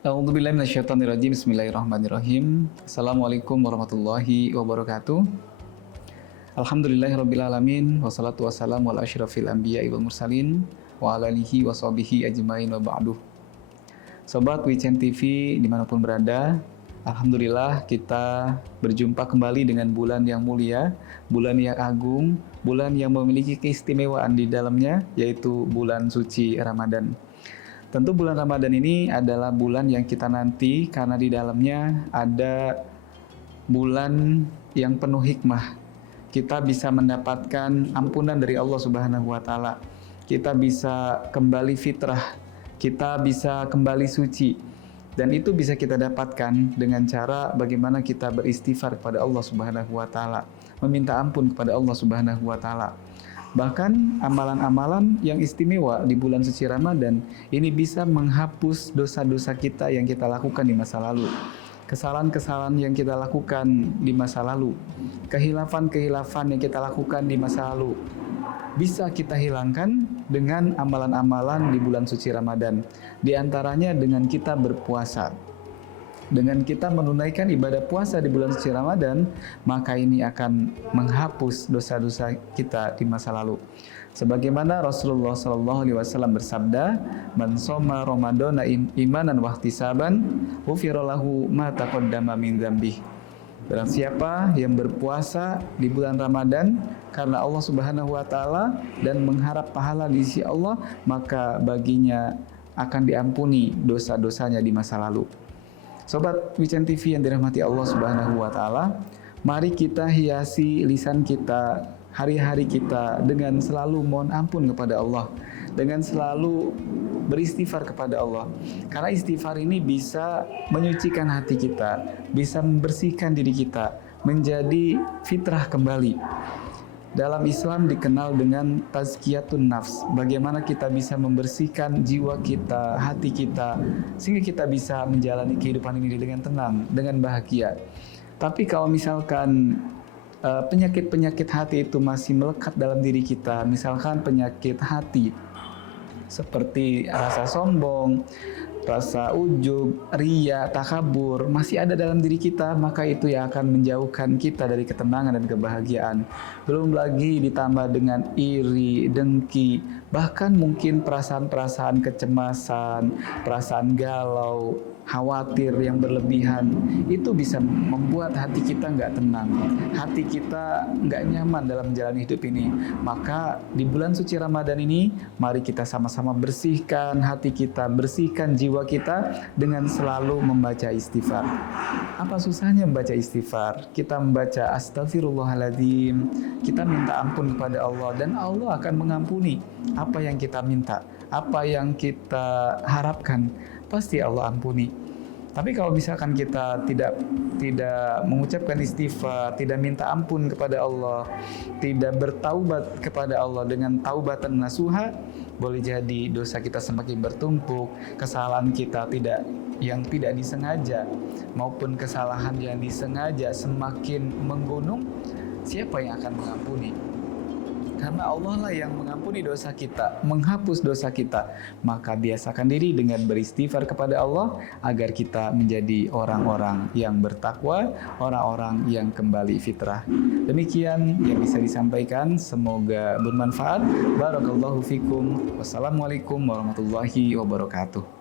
A'udzubillahi minasyaitonirrajim. Bismillahirrahmanirrahim. Assalamualaikum warahmatullahi wabarakatuh. Alhamdulillahirabbil alamin wassalatu wassalamu ala asyrafil anbiya'i wal mursalin wa ala alihi washabihi ajmain wa ba'du. Sobat Wichen TV dimanapun berada, alhamdulillah kita berjumpa kembali dengan bulan yang mulia, bulan yang agung, bulan yang memiliki keistimewaan di dalamnya, yaitu bulan suci Ramadan. Tentu bulan Ramadan ini adalah bulan yang kita nanti karena di dalamnya ada bulan yang penuh hikmah. Kita bisa mendapatkan ampunan dari Allah Subhanahu wa taala. Kita bisa kembali fitrah, kita bisa kembali suci. Dan itu bisa kita dapatkan dengan cara bagaimana kita beristighfar kepada Allah Subhanahu wa taala, meminta ampun kepada Allah Subhanahu wa taala. Bahkan amalan-amalan yang istimewa di bulan suci Ramadan ini bisa menghapus dosa-dosa kita yang kita lakukan di masa lalu. Kesalahan-kesalahan yang kita lakukan di masa lalu, kehilafan-kehilafan yang kita lakukan di masa lalu, bisa kita hilangkan dengan amalan-amalan di bulan suci Ramadan. Di antaranya dengan kita berpuasa. Dengan kita menunaikan ibadah puasa di bulan suci Ramadan, maka ini akan menghapus dosa-dosa kita di masa lalu. Sebagaimana Rasulullah SAW bersabda, "Man shoma Ramadana imanan wa ihtisaban, ghufira lahu ma taqaddama min dzambih." Barang siapa yang berpuasa di bulan Ramadan karena Allah Subhanahu wa taala dan mengharap pahala di sisi Allah, maka baginya akan diampuni dosa-dosanya di masa lalu. Sobat Wichen TV yang dirahmati Allah Subhanahu wa taala, mari kita hiasi lisan kita, hari-hari kita dengan selalu mohon ampun kepada Allah, dengan selalu beristighfar kepada Allah. Karena istighfar ini bisa menyucikan hati kita, bisa membersihkan diri kita, menjadi fitrah kembali. Dalam Islam dikenal dengan tazkiyatun nafs, bagaimana kita bisa membersihkan jiwa kita, hati kita, sehingga kita bisa menjalani kehidupan ini dengan tenang, dengan bahagia. Tapi kalau misalkan penyakit-penyakit hati itu masih melekat dalam diri kita, misalkan penyakit hati seperti rasa sombong, rasa ujub, riya, takabur masih ada dalam diri kita, maka itu yang akan menjauhkan kita dari ketenangan dan kebahagiaan. Belum lagi ditambah dengan iri, dengki, bahkan mungkin perasaan-perasaan kecemasan, perasaan galau, khawatir yang berlebihan, itu bisa membuat hati kita nggak tenang, hati kita nggak nyaman dalam menjalani hidup ini. Maka di bulan suci Ramadan ini, mari kita sama-sama bersihkan hati kita, bersihkan jiwa kita dengan selalu membaca istighfar. Apa susahnya membaca istighfar? Kita membaca astagfirullahaladzim, kita minta ampun kepada Allah, dan Allah akan mengampuni apa yang kita minta, apa yang kita harapkan, pasti Allah ampuni. Tapi kalau misalkan kita tidak mengucapkan istighfar, tidak minta ampun kepada Allah, tidak bertaubat kepada Allah dengan taubatan nasuha, boleh jadi dosa kita semakin bertumpuk, kesalahan kita yang tidak disengaja maupun kesalahan yang disengaja semakin menggunung. Siapa yang akan mengampuni? Karena Allah lah yang mengampuni dosa kita, menghapus dosa kita. Maka biasakan diri dengan beristighfar kepada Allah agar kita menjadi orang-orang yang bertakwa, orang-orang yang kembali fitrah. Demikian yang bisa disampaikan, semoga bermanfaat. Barakallahu fikum. Wassalamualaikum warahmatullahi wabarakatuh.